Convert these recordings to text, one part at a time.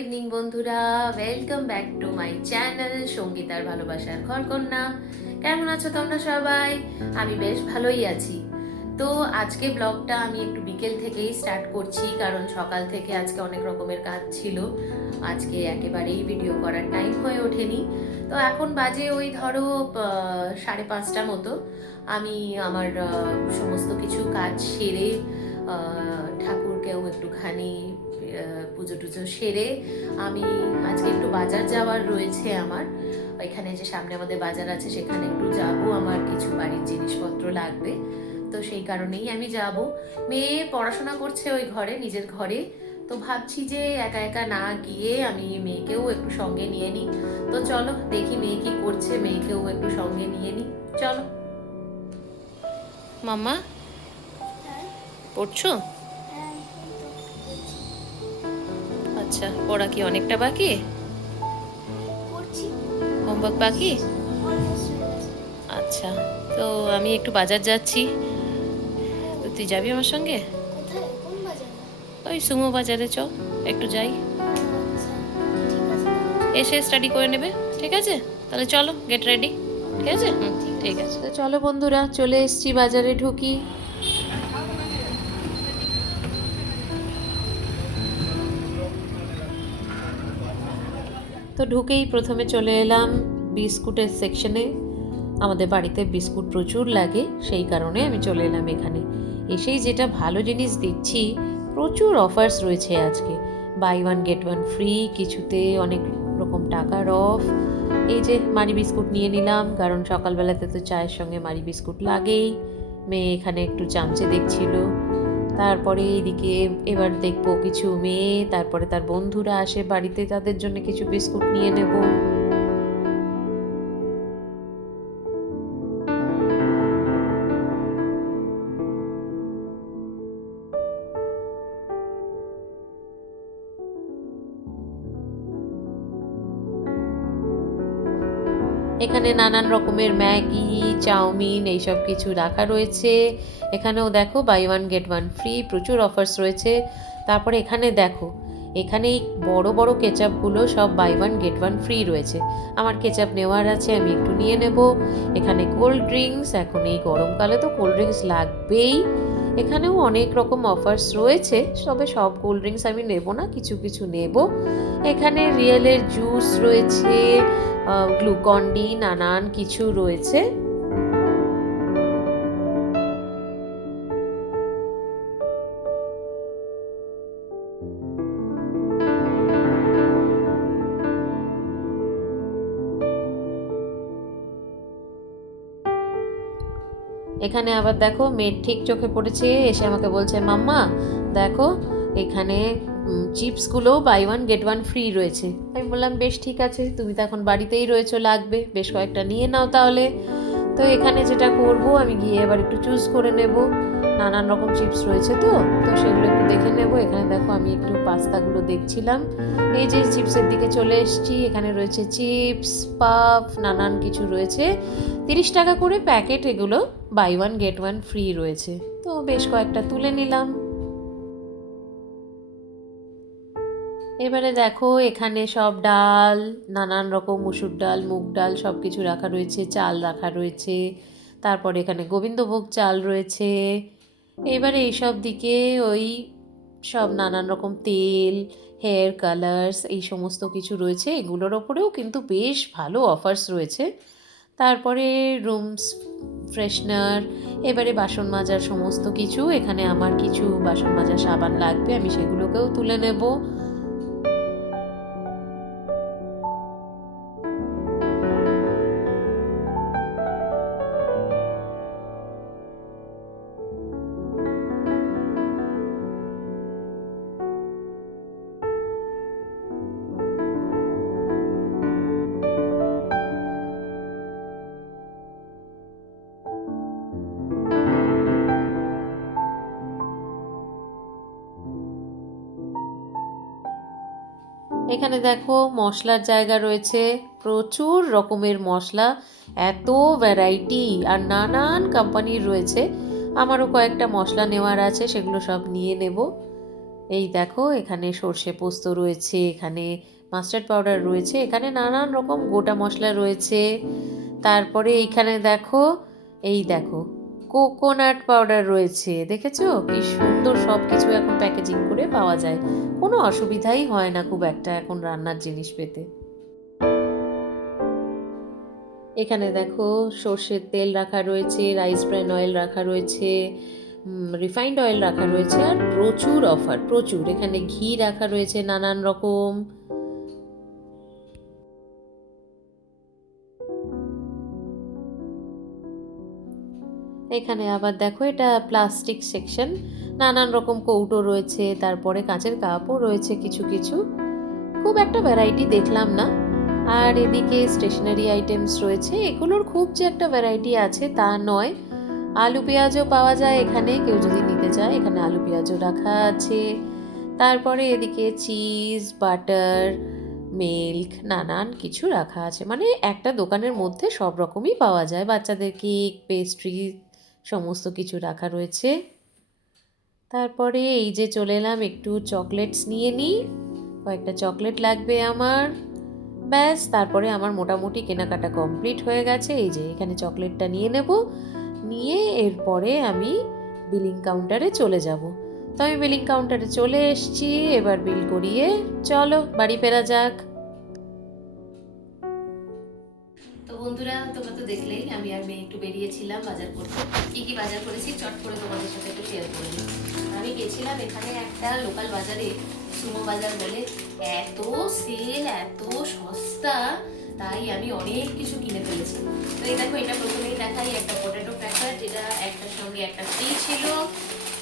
Evening বন্ধুরা, welcome back to my channel সঙ্গীতার ভালোবাসার ঘরকন্যা। কেমন আছো তোমরা সবাই? আমি বেশ ভালোই আছি। তো আজকে ব্লগটা আমি একটু বিকেল থেকেই স্টার্ট করছি, কারণ সকাল থেকে আজকে অনেক রকমের কাজ ছিল। আজকে একেবারেই ভিডিও করার টাইম হয়ে ওঠেনি। তো এখন বাজে ওই ধরো 5:30 মতো। আমি আমার সমস্ত কিছু কাজ সেরে ঠাকুরকেও একটুখানি পুজো টুজো সেরে আমি আজকে একটু বাজার যাওয়ার রয়েছে আমার। এখানে যে সামনে আমাদের বাজার আছে সেখানে একটু যাব, আমার কিছু বাড়ির জিনিসপত্র লাগবে, তো সেই কারণেই আমি যাব। মেয়ে পড়াশোনা করছে ওই ঘরে, নিজের ঘরে। তো ভাবছি যে একা একা না গিয়ে আমি মেয়েকেও একটু সঙ্গে নিয়ে নিই। তো চলো দেখি মেয়ে কি করছে, মেয়েকেও একটু সঙ্গে নিয়ে নিই। চলো। মাম্মা, পড়ছো? আচ্ছা, পড়া কি অনেকটা বাকি? হোমওয়ার্ক বাকি? আচ্ছা, তো আমি একটু বাজার যাচ্ছি, তো তুই যাবি আমার সঙ্গে? ওই সুমো বাজারে চ, একটু যাই, এসে স্টাডি করে নেবে। ঠিক আছে, তাহলে চলো, গেট রেডি। ঠিক আছে, ঠিক আছে। তো চলো বন্ধুরা, চলে এসছি বাজারে, ঢুকি। তো ঢুকেই প্রথমে চলে এলাম বিস্কুটের সেকশনে। আমাদের বাড়িতে বিস্কুট প্রচুর লাগে, সেই কারণে আমি চলে এলাম এখানে। এসেই যেটা ভালো জিনিস দেখছি, প্রচুর অফার্স রয়েছে আজকে। Buy one get one free, কিছুতে অনেক রকম টাকার অফ। এই যে মারি বিস্কুট নিয়ে নিলাম, কারণ সকালবেলাতে তো চায়ের সঙ্গে মারি বিস্কুট লাগেই। মেয়ে এখানে একটু চামচে দেখছিল। তারপরে এইদিকে এবার দেখবো কিছু মেয়ে, তারপরে তার বন্ধুরা আসে বাড়িতে, তাদের জন্য কিছু বিস্কুট নিয়ে নেব। এখানে নানান রকমের ম্যাগি, চাউমিন এইসব কিছু রাখা রয়েছে। এখানেও দেখো buy one get one free, প্রচুর অফার্স রয়েছে। তারপরে এখানে দেখো, এখানে এই বড় বড় কেচাপগুলো সব buy one get one free রয়েছে। আমার কেচাপ নেওয়ার আছে, আমি একটু নিয়ে নেব। এখানে কোল্ড ড্রিঙ্কস, এখন এই গরমকালে তো কোল্ড ড্রিঙ্কস লাগবেই। এখানেও অনেক রকম অফার্স রয়েছে, তবে সব কোল্ড ড্রিঙ্কস আমি নেব না, কিছু কিছু নেব। এখানে রিয়েলের জুস রয়েছে, গ্লুকন ডি, নানান কিছু রয়েছে। এখানে আবার দেখো, মেয়ের ঠিক চোখে পড়েছে, এসে আমাকে বলছে, মাম্মা দেখো এখানে চিপসগুলো buy one get one free রয়েছে। আমি বললাম বেশ ঠিক আছে, তুমি তো এখন বাড়িতেই রয়েছো, লাগবে বেশ কয়েকটা নিয়ে নাও তাহলে। তো এখানে যেটা করব, আমি গিয়ে এবার একটু চুজ করে নেব। নানান রকম চিপস রয়েছে, তো তো সেগুলো একটু দেখে নেব। এখানে দেখো আমি একটু পাস্তাগুলো দেখছিলাম। এই যে চিপসের দিকে চলে এসেছি, এখানে রয়েছে চিপস, পাফ, নানান কিছু রয়েছে। 30 টাকা করে প্যাকেট, এগুলো buy one get one free রয়েছে। তো বেশ কয়েকটা তুলে নিলাম। এবারে দেখো এখানে সব ডাল, নানান রকম মুসুর ডাল, মুগ ডাল সব কিছু রাখা রয়েছে, চাল রাখা রয়েছে। তারপরে এখানে গোবিন্দভোগ চাল রয়েছে। এবারে এইসব দিকে ওই সব নানান রকম তেল, হেয়ার কালার্স, এই সমস্ত কিছু রয়েছে। এগুলোর ওপরেও কিন্তু বেশ ভালো অফার্স রয়েছে। তারপরে রুমস ফ্রেশনার, এবারে বাসন মাজার সমস্ত কিছু। এখানে আমার কিছু বাসন মাজার সাবান লাগবে, আমি সেগুলোকেও তুলে নেব। এখানে দেখো মশলার জায়গা রয়েছে, প্রচুর রকমের মশলা, এত ভ্যারাইটি, আর নানান কোম্পানির রয়েছে। আমারও কয়েকটা মশলা নেওয়ার আছে, সেগুলো সব নিয়ে নেব। এই দেখো এখানে সর্ষে পোস্ত রয়েছে, এখানে মাস্টার্ড পাউডার রয়েছে, এখানে নানান রকম গোটা মশলা রয়েছে। তারপরে এইখানে দেখো, এই দেখো কোকোনাট পাউডার রয়েছে, দেখেছো কি সুন্দর সব কিছু এখন প্যাকেজিং করে পাওয়া যায়। কোনো অসুবিধাই হয় না খুব একটা এখন রান্নার জিনিস পেতে। এখানে দেখো সর্ষের তেল রাখা রয়েছে, রাইস ব্র্যান অয়েল রাখা রয়েছে, রিফাইন্ড অয়েল রাখা রয়েছে, আর প্রচুর অফার, প্রচুর। এখানে ঘি রাখা রয়েছে নানান রকম। এখানে আবার দেখো এটা প্লাস্টিক সেকশন, নানান রকম কৌটো রয়েছে, তারপরে কাঁচের কাপও রয়েছে কিছু কিছু, খুব একটা ভ্যারাইটি দেখলাম না। আর এদিকে স্টেশনারি আইটেমস রয়েছে, এগুলোর খুব যে একটা ভ্যারাইটি আছে তা নয়। আলু পেঁয়াজও পাওয়া যায় এখানে, কেউ যদি নিতে চায় এখানে আলু পেঁয়াজও রাখা আছে। তারপরে এদিকে চিজ, বাটার, মিল্ক, নানান কিছু রাখা আছে, মানে একটা দোকানের মধ্যে সব রকমই পাওয়া যায়। বাচ্চাদের কেক, পেস্ট্রি, সমস্ত কিছু রাখা রয়েছে। তারপরে এই যে চলে এলাম একটু চকলেটস নিয়ে নিই, কয়েকটা চকলেট লাগবে আমার। ব্যাস, তারপরে আমার মোটামুটি কেনাকাটা কমপ্লিট হয়ে গেছে। এই যে এখানে চকলেটটা নিয়ে নেব, নিয়ে এরপরে আমি বিলিং কাউন্টারে চলে যাব। তো আমি বিলিং কাউন্টারে চলে এসেছি, এবার বিল করিয়ে চলো বাড়ি ফেরা যাক। তো বন্ধুরা, তোমরা তো দেখলেই আমি আর মেয়ে একটু বেরিয়েছিলাম বাজার করতে। কি কি বাজার করেছি চট করে তোমাদের সাথে একটু শেয়ার করে নিই। আমি গেছিলাম এখানে একটা লোকাল বাজারে, সুমো বাজার বলে, এত সেল, এত সস্তা, তাই আমি অনেক কিছু কিনে ফেলেছি। তো এই দেখো, এটা প্রথমেই দেখাই, একটা পটেটো ক্র্যাকার, যেটা একটার সঙ্গে একটা ফ্রি ছিল।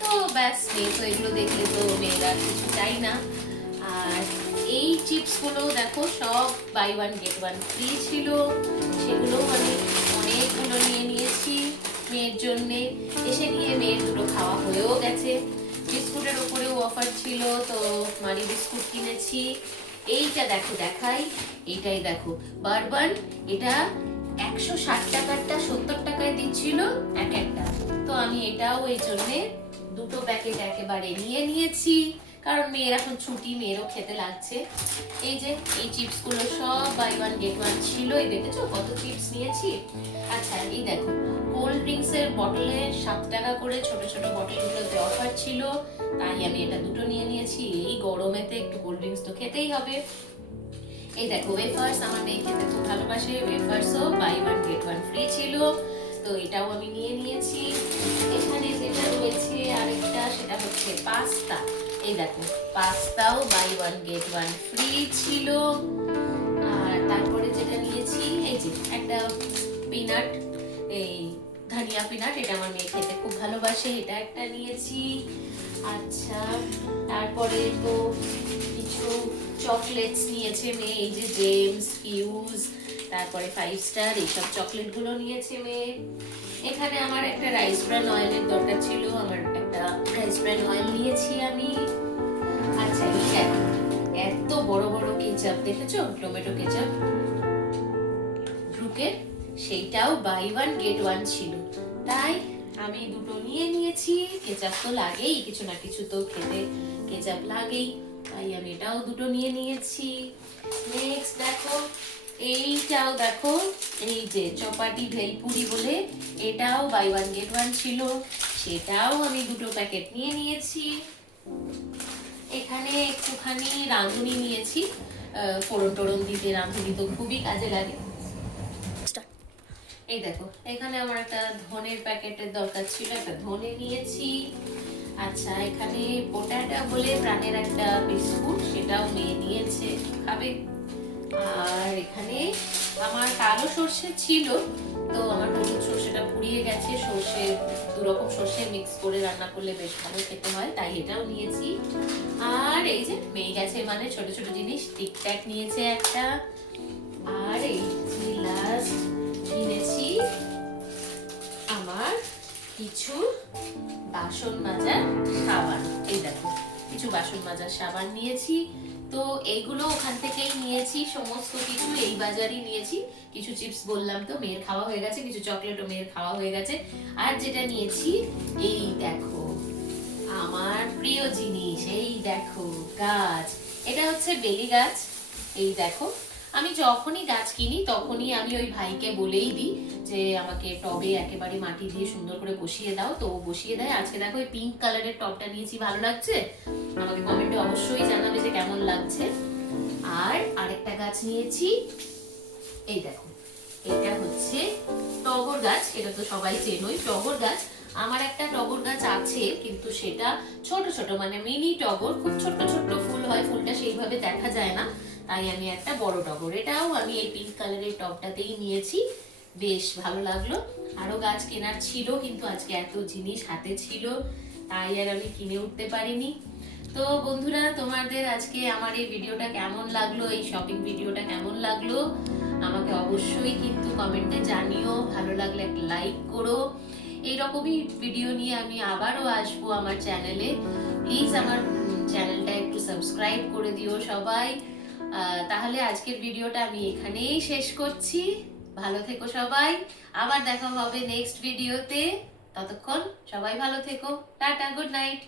তো ব্যাস, মেয়ে তো এগুলো দেখলে তো মেয়েরা কিছু চাই না। আর এই চিপসগুলো দেখো সব buy one get one free ছিল, সেগুলো মানে অনেকগুলো নিয়ে নিয়েছি মেয়ের জন্যে। এসে গিয়ে মেয়ের দুটো খাওয়া হয়েও গেছে। বিস্কুটের ওপরেও অফার ছিল, তো মারি বিস্কুট কিনেছি। এইটা দেখো, দেখাই, এইটাই দেখো, বারবান, এটা 160 টাকারটা 70 টাকায় দিচ্ছিল এক একটা। তো আমি এটাও এই জন্যে দুটো প্যাকেট একেবারে নিয়ে নিয়েছি, কারণ মেয়ের এখন ছুটি, মেয়েরও খেতে লাগছে। এই যে এই চিপসগুলো সব বাই ওয়ান গেট ওয়ান ছিল। এই দেখেছো কত চিপস নিয়েছি। আচ্ছা, এই দেখো কোল্ড ড্রিঙ্কস এর বটলে 7 টাকা করে ছোট ছোট বটলগুলোতে অফার ছিল, তাই আমি এটা দুটো নিয়ে নিয়েছি। এই গরমেতে একটু কোল্ড ড্রিঙ্কস তো খেতেই হবে। এই দেখো ওয়েফার্স, আমার মেয়ে খেতে খুব ভালোবাসে, ওয়েফার্সও buy one get one free ছিল, তো এটাও আমি নিয়ে নিয়েছি। এখানে যেটা রয়েছে আরেকটা, সেটা হচ্ছে পাস্তা। এই দেখো, পাস্তাও buy one get one free ছিল। আর তারপরে যেটা নিয়েছি, এই যে একটা পিনাট, এই ধনিয়া পিনাট, এটা আমার মেয়ে খেতে খুব ভালোবাসে, এটা একটা নিয়েছি। আচ্ছা, তারপরে তো কিছু চকলেটস নিয়েছে মেয়ে, এই যে জেমস, ফিউজ, তারপরে 5 স্টার, এইসব চকলেটগুলো নিয়েছে মেয়ে। এখানে আমার একটা রাইস ব্র্যান অয়েলের দরকার ছিল, আমার একটা রাইস ব্র্যান অয়েল নিয়েছি আমি। আচ্ছা, এই দেখো এত বড় বড় কেচাপ, দেখেছো টমেটো কেচাপ ব্রুকের, সেইটাও বাই ওয়ান গেট ওয়ান ছিল, তাই আমি দুটো নিয়ে নিয়েছি। কেচাপ তো লাগেই, কিছু না কিছু তো খেতে কেচাপ লাগেই, তাই আমি এটাও দুটো নিয়ে নিয়েছি। নেক্সট দেখো, এইটাও দেখো, এই যে চপাটি ভেলপুরি বলে, এটাও বাই ওয়ান গেট ওয়ান ছিল, সেটাও আমি দুটো প্যাকেট নিয়ে নিয়েছি। এখানে একটুখানি রাঁধুনি নিয়েছি, ফোড়ন টোড়ন দিতে রাঁধুনি তো খুবই কাজে লাগে। এই দেখো, এখানে আমার একটা ধনের প্যাকেটের দরকার ছিল, একটা ধনে নিয়েছি। আচ্ছা, এখানে পোটাটা বলে প্রাণের একটা বিস্কুট, সেটাও মেয়ে নিয়েছে, খাবে। আর এখানে আমার কালো সর্ষে ছিল, তো আমার হলুদ সর্ষেটা পুড়িয়ে গেছে, সর্ষে দুরকম সর্ষে মিক্স করে রান্না করলে বেশ ভালো খেতে হয়, তাই এটাও নিয়েছি। আর এই যে মেয়ে গেছে মানে ছোট ছোট জিনিস, টিকট্যাক নিয়েছে একটা। আর এই যে লাস্ট কিনেছি আমার কিছু বাসন মাজার সাবান। এই দেখো, কিছু বাসন মাজার সাবান নিয়েছি। তো এইগুলো ওখান থেকেই নিয়েছি, সমস্ত কিছু এই বাজারই নিয়েছি। কিছু চিপস বললাম তো মেয়ের খাওয়া হয়ে গেছে, কিছু চকলেটও মেয়ের খাওয়া হয়ে গেছে। আর যেটা নিয়েছি, এই দেখো আমার প্রিয় জিনিস, এই দেখো গাছ, এটা হচ্ছে বেলি গাছ। এই দেখো, আমি যখনই গাছ কিনি তখনই আমি ওই ভাইকে বলেই দিই যে আমাকে টবে একেবারে মাটি দিয়ে সুন্দর করে বসিয়ে দাও, তো ও বসিয়ে দেয়। আজকে দেখো এই পিঙ্ক কালারের টবটা নিয়েছি, ভালো লাগছে? আমাকে কমেন্টে অবশ্যই জানাবে যে কেমন লাগছে। আর আরেকটা গাছ নিয়েছি, এই দেখো, এটা হচ্ছে টগর গাছ। এটা তো সবাই চেনোই, টগর গাছ। আমার একটা টগর গাছ আছে, কিন্তু সেটা ছোট ছোট, মানে মিনি টগর, খুব ছোট ছোট ফুল হয়, ফুলটা সেইভাবে দেখা যায় না। তাই আমি একটা বড় টগর, এটাও আমি এই পিঙ্ক কালারের টবটাতেই নিয়েছি। বেশ ভালো লাগলো। আরো গাছ কেনার ছিল, কিন্তু আজকে এত জিনিস হাতে ছিল, তাই আর আমি কিনে উঠতে পারিনি। তো বন্ধুরা, তোমাদের আজকে আমার এই ভিডিওটা কেমন লাগলো, এই শপিং ভিডিওটা কেমন লাগলো আমাকে অবশ্যই কিন্তু কমেন্টে জানিও। ভালো লাগলে একটা লাইক করো। এইরকমই ভিডিও নিয়ে আমি আবারও আসবো আমার চ্যানেলে। প্লিজ আমার চ্যানেলটা একটু সাবস্ক্রাইব করে দিও সবাই। তাহলে আজকের ভিডিওটা আমি এখানেই শেষ করছি। ভালো থেকো সবাই, আবার দেখা হবে নেক্সট ভিডিওতে। ততক্ষণ সবাই ভালো থেকো, টাটা, গুড নাইট।